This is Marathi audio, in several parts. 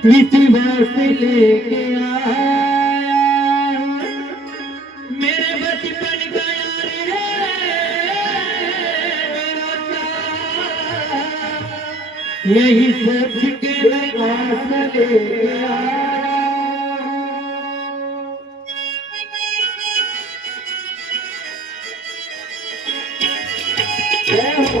इसी बस लेके आया। मेरे बचपन का यार है मेरा यही सोच के मैं बस लेके आया। जय हो।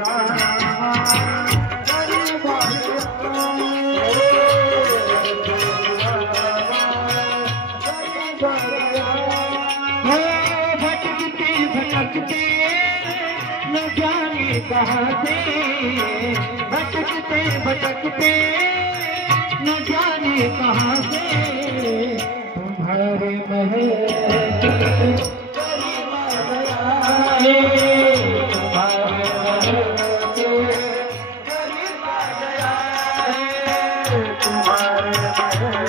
कन्हैया भटकते भटकते न जाने कहाँ से। तुम्हारे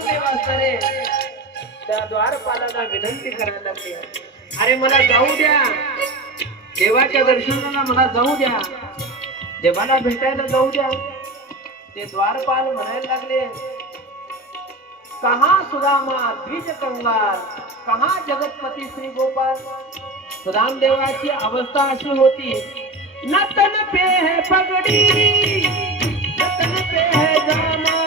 देवास्तरे त्या द्वारपालाला विनंती करायला लागली अरे मला जाऊ द्या. देवाच्या दर्शनाला मला जाऊ द्या. देवाला भेटायला जाऊ द्या. ते द्वारपाल म्हणायला लागले कहा सुदामा बीज कंगाल? कहा जगतपती श्री गोपाल? सुदाम देवाची अवस्था अशी होती नतन पे है पगडी नतन पे है जामा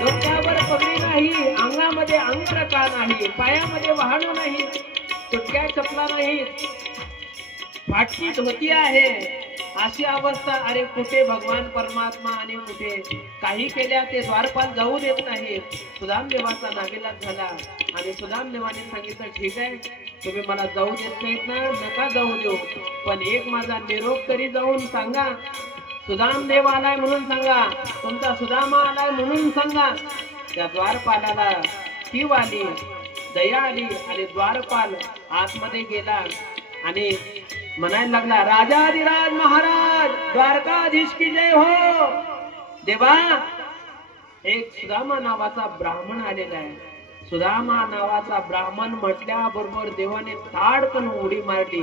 डोक्यावर पगडी नाही अंगामध्ये अंगरका नाही पायामध्ये वाहन नाही तुटक्या चपला नाही फाटकी धोती आहे. अशी अवस्था अरे कुठे भगवान परमात्मा आणि कुठे काही केल्या ते द्वारपाल जाऊ देत नाही सुदाम देवाचा नागेलाच झाला. आणि सुदाम देवाने सांगितलं ठीक आहे तुम्ही मला जाऊ देत नाहीत ना नका जाऊ देऊ. पण एक माझा निरोप तरी जाऊन सांगा. सुदाम देव आलाय म्हणून सांगा. तुमचा सुदामा आलाय म्हणून सांगा. त्या द्वारपालाला कीव आली दया आली आणि द्वारपाल आतमध्ये गेला. आणि म्हणायला लागला राजाधिराज महाराज द्वारकाधीश की जय हो. देवा एक सुदामा नावाचा ब्राह्मण आलेला आहे. सुदामा नावाचा ब्राह्मण म्हटल्या बरोबर देवाने ताडकन उडी मारली.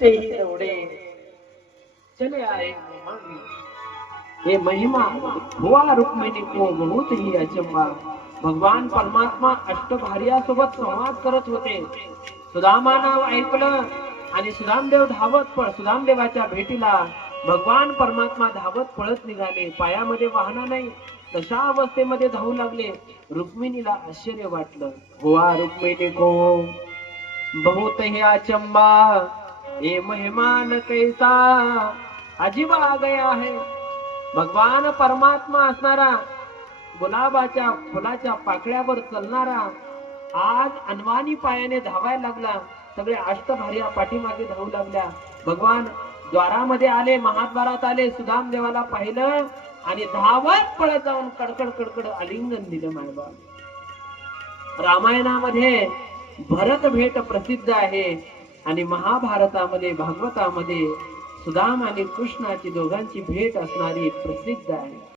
समते ही दौड़े चले आए मेहमान ये महिमा हुआ रुक्मिणी को बहुत ही अचंबा. भगवान परमात्मा अष्टभार्या सोबत संवाद करत होते. सुदामानं ऐकलं आणि सुदामदेव धावत पळ सुदामदेवाच्या भेटीला भगवान परमात्मा धावत पळत निघाले. पायामध्ये वाहना नाही तशा अवस्थेमध्ये धावू लागले. रुक्मिणीला आश्चर्य वाटलं. हुआ रुक्मिणी को बहुत ही अचंबा. ये मेहमान कैसा अजीब आ गया है. भगवान परमात्मा असणारा गुलाबाच्या फुलाच्या पाकळ्यावर चलणारा आज अनवानी पायाने धावायला लागला. सगळे अष्टभार्या पाठीमागे धावू लागल्या. भगवान द्वारामध्ये आले महाद्वारात आले सुदाम देवाला पाहिलं आणि धावत पळत जाऊन कडकड कडकड आलिंगन दिलं मायबा रामायणामध्ये भरत भेट प्रसिद्ध आहे. आणि महाभारतामध्ये भागवतामध्ये सुदाम आणि कृष्णाची दोघांची भेट असणारी प्रसिद्ध आहे.